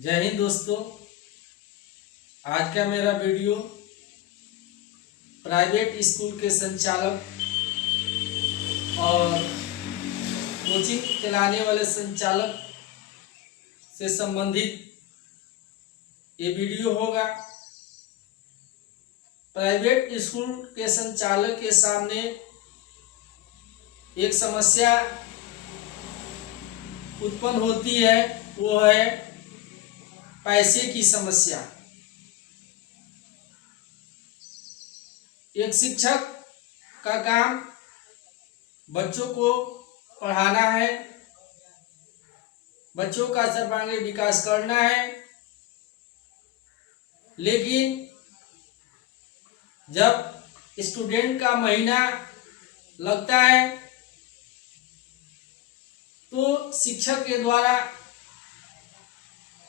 जय हिंद दोस्तों। आज का मेरा वीडियो प्राइवेट स्कूल के संचालक और कोचिंग चलाने वाले संचालक से संबंधित ये वीडियो होगा। प्राइवेट स्कूल के संचालक के सामने एक समस्या उत्पन्न होती है, वो है पैसे की समस्या। एक शिक्षक का काम बच्चों को पढ़ाना है, बच्चों का सर्वांगीण विकास करना है, लेकिन जब स्टूडेंट का महीना लगता है तो शिक्षक के द्वारा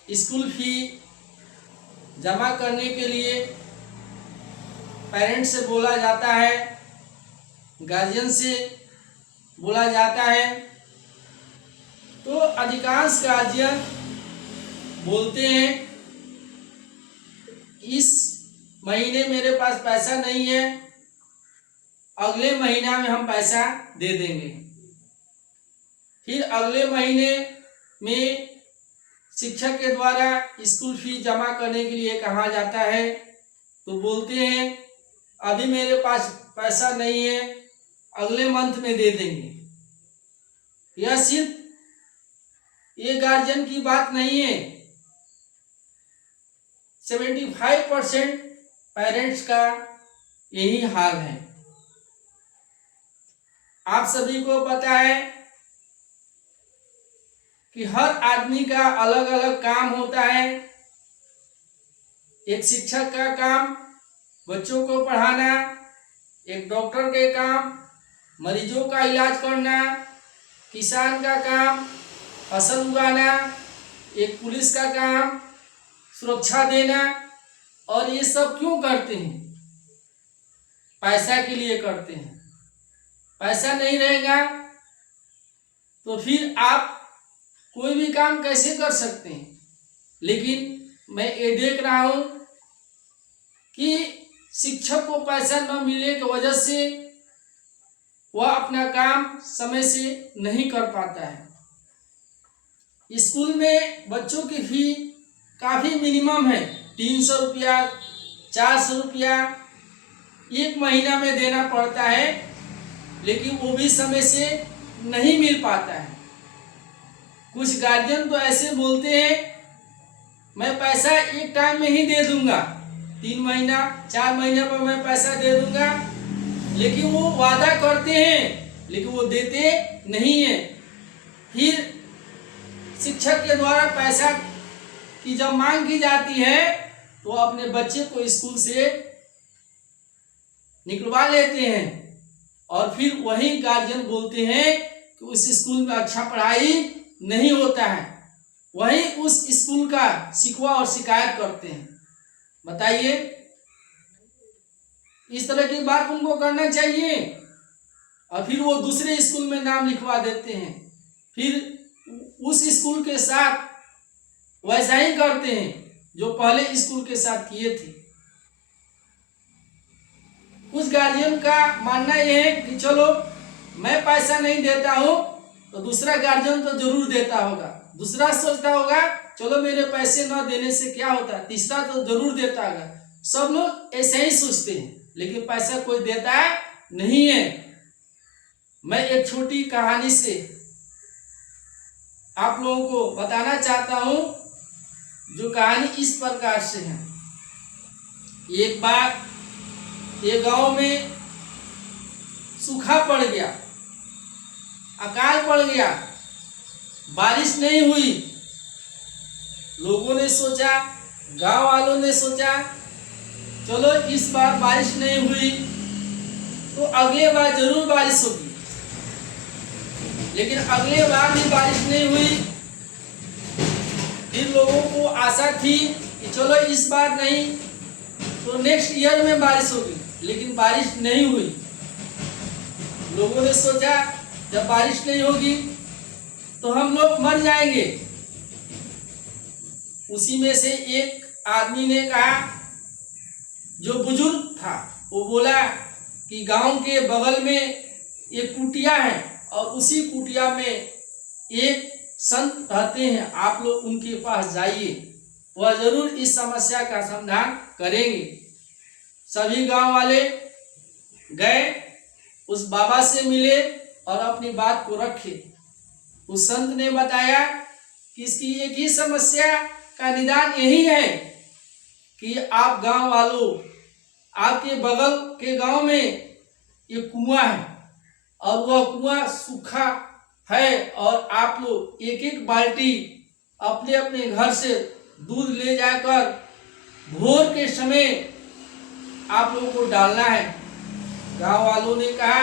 स्कूल फी जमा करने के लिए पेरेंट्स से बोला जाता है, गार्जियन से बोला जाता है। तो अधिकांश गार्जियन बोलते हैं इस महीने मेरे पास पैसा नहीं है, अगले महीना में हम पैसा दे देंगे। फिर अगले महीने में शिक्षक के द्वारा स्कूल फी जमा करने के लिए कहा जाता है तो बोलते हैं अभी मेरे पास पैसा नहीं है, अगले मंथ में दे देंगे। यह सिर्फ ये गार्जियन की बात नहीं है, 75% पेरेंट्स का यही हाल है। आप सभी को पता है कि हर आदमी का अलग अलग काम होता है। एक शिक्षक का काम बच्चों को पढ़ाना, एक डॉक्टर के काम मरीजों का इलाज करना, किसान का काम फसल उगाना, एक पुलिस का काम सुरक्षा देना। और ये सब क्यों करते हैं? पैसा के लिए करते हैं। पैसा नहीं रहेगा तो फिर आप कोई भी काम कैसे कर सकते हैं। लेकिन मैं ये देख रहा हूं कि शिक्षक को पैसा न मिलने की वजह से वह अपना काम समय से नहीं कर पाता है। स्कूल में बच्चों की फी काफ़ी मिनिमम है, 300 रुपया 400 रुपया एक महीना में देना पड़ता है, लेकिन वो भी समय से नहीं मिल पाता है। कुछ गार्जियन तो ऐसे बोलते हैं मैं पैसा एक टाइम में ही दे दूंगा, 3 महीना 4 महीने पर मैं पैसा दे दूंगा, लेकिन वो वादा करते हैं लेकिन वो देते नहीं है। फिर शिक्षक के द्वारा पैसा की जब मांग की जाती है तो अपने बच्चे को स्कूल से निकलवा लेते हैं और फिर वही गार्जियन बोलते हैं कि उस स्कूल में अच्छा पढ़ाई नहीं होता है, वही उस स्कूल का शिकवा और शिकायत करते हैं। बताइए, इस तरह की बात उनको करना चाहिए? और फिर वो दूसरे स्कूल में नाम लिखवा देते हैं, फिर उस स्कूल के साथ वैसा ही करते हैं जो पहले स्कूल के साथ किए थे। कुछ गार्जियन का मानना यह है कि चलो मैं पैसा नहीं देता हूं तो दूसरा गार्जियन तो जरूर देता होगा, दूसरा सोचता होगा चलो मेरे पैसे न देने से क्या होता है, तीसरा तो जरूर देता होगा। सब लोग ऐसे ही सोचते हैं, लेकिन पैसा कोई देता नहीं है। मैं एक छोटी कहानी से आप लोगों को बताना चाहता हूं, जो कहानी इस प्रकार से है। एक बार ये गांव में सूखा पड़ गया, अकाल पड़ गया, बारिश नहीं हुई। लोगों ने सोचा, गांव वालों ने सोचा चलो इस बार बारिश नहीं हुई तो अगले बार जरूर बारिश होगी। लेकिन अगले बार भी बारिश नहीं हुई। फिर लोगों को आशा थी कि चलो इस बार नहीं तो नेक्स्ट ईयर में बारिश होगी, लेकिन बारिश नहीं हुई। लोगों ने सोचा जब बारिश नहीं होगी तो हम लोग मर जाएंगे। उसी में से एक आदमी ने कहा, जो बुजुर्ग था, वो बोला कि गांव के बगल में एक कुटिया है और उसी कुटिया में एक संत रहते हैं, आप लोग उनके पास जाइए, वह जरूर इस समस्या का समाधान करेंगे। सभी गांव वाले गए, उस बाबा से मिले और अपनी बात को रखे। उस संत ने बताया कि इसकी एक ही समस्या का निदान यही है कि आप गांव वालों, आपके बगल के गांव में एक कुआं है और वह कुआं सूखा है और आप लोग एक एक बाल्टी अपने अपने घर से दूध ले जाकर भोर के समय आप लोगों को डालना है। गांव वालों ने कहा,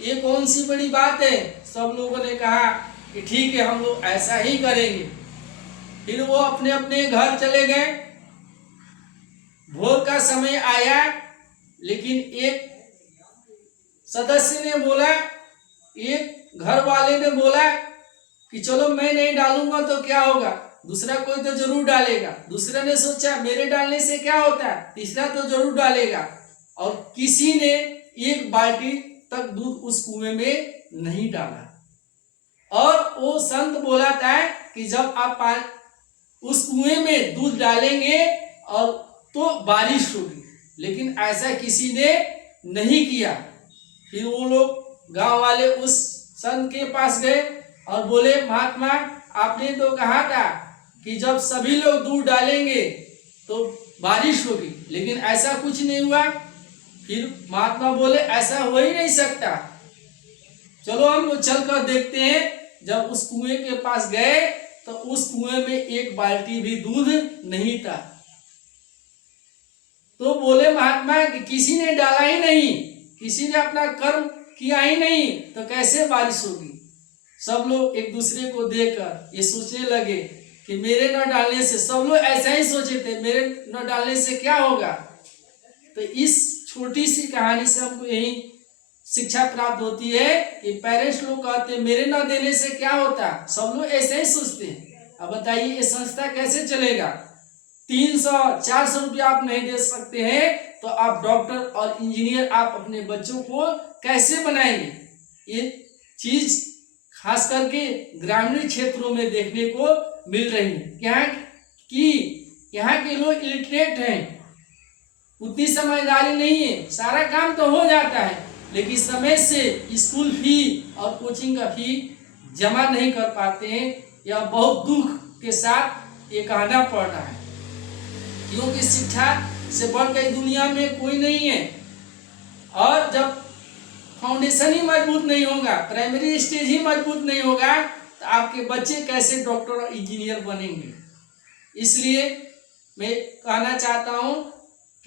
ये कौन सी बड़ी बात है। सब लोगों ने कहा कि ठीक है, हम लोग ऐसा ही करेंगे। फिर वो अपने अपने घर चले गए। भोर का समय आया, लेकिन एक सदस्य ने बोला, एक घर वाले ने बोला कि चलो मैं नहीं डालूंगा तो क्या होगा, दूसरा कोई तो जरूर डालेगा। दूसरे ने सोचा मेरे डालने से क्या होता है, तीसरा तो जरूर डालेगा। और किसी ने एक बाल्टी तक दूध उस कुएं में नहीं डाला। और वो संत बोला था कि जब आप उस कुएं में दूध डालेंगे और तो बारिश होगी, लेकिन ऐसा किसी ने नहीं किया। फिर वो लोग गांव वाले उस संत के पास गए और बोले, महात्मा आपने तो कहा था कि जब सभी लोग दूध डालेंगे तो बारिश होगी, लेकिन ऐसा कुछ नहीं हुआ। फिर महात्मा बोले, ऐसा हो ही नहीं सकता, चलो हम लोग चल कर देखते हैं। जब उस कुएं के पास गए तो उस कुएं में एक बाल्टी भी दूध नहीं था। तो बोले महात्मा कि किसी ने डाला ही नहीं, किसी ने अपना कर्म किया ही नहीं, तो कैसे बारिश होगी। सब लोग एक दूसरे को देखकर ये सोचने लगे कि मेरे न डालने से, सब लोग ऐसा ही सोचे थे, मेरे न डालने से क्या होगा। तो इस छोटी सी कहानी से हमको यही शिक्षा प्राप्त होती है कि पेरेंट्स लोग कहते हैं मेरे न देने से क्या होता, सब लोग ऐसे ही सोचते हैं। अब बताइए ये संस्था कैसे चलेगा। 300-400 रुपया आप नहीं दे सकते हैं तो आप डॉक्टर और इंजीनियर आप अपने बच्चों को कैसे बनाएंगे। ये चीज खास करके ग्रामीण क्षेत्रों में देखने को मिल रही है। यहाँ के लोग इलिटरेट हैं, उतनी समझदारी नहीं है, सारा काम तो हो जाता है, लेकिन समय से स्कूल फी और कोचिंग का फी जमा नहीं कर पाते हैं। यह बहुत दुख के साथ ये कहना पड़ रहा है, क्योंकि शिक्षा से बढ़कर दुनिया में कोई नहीं है। और जब फाउंडेशन ही मजबूत नहीं होगा, प्राइमरी स्टेज ही मजबूत नहीं होगा, तो आपके बच्चे कैसे डॉक्टर और इंजीनियर बनेंगे। इसलिए मैं कहना चाहता हूँ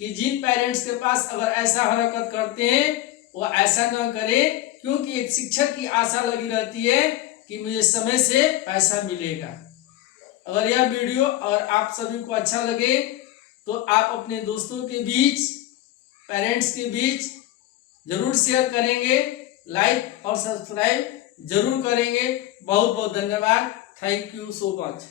कि जिन पेरेंट्स के पास अगर ऐसा हरकत करते हैं वो ऐसा न करें, क्योंकि एक शिक्षक की आशा लगी रहती है कि मुझे समय से पैसा मिलेगा। अगर यह वीडियो और आप सभी को अच्छा लगे तो आप अपने दोस्तों के बीच, पेरेंट्स के बीच जरूर शेयर करेंगे, लाइक और सब्सक्राइब जरूर करेंगे। बहुत बहुत धन्यवाद। Thank you so much.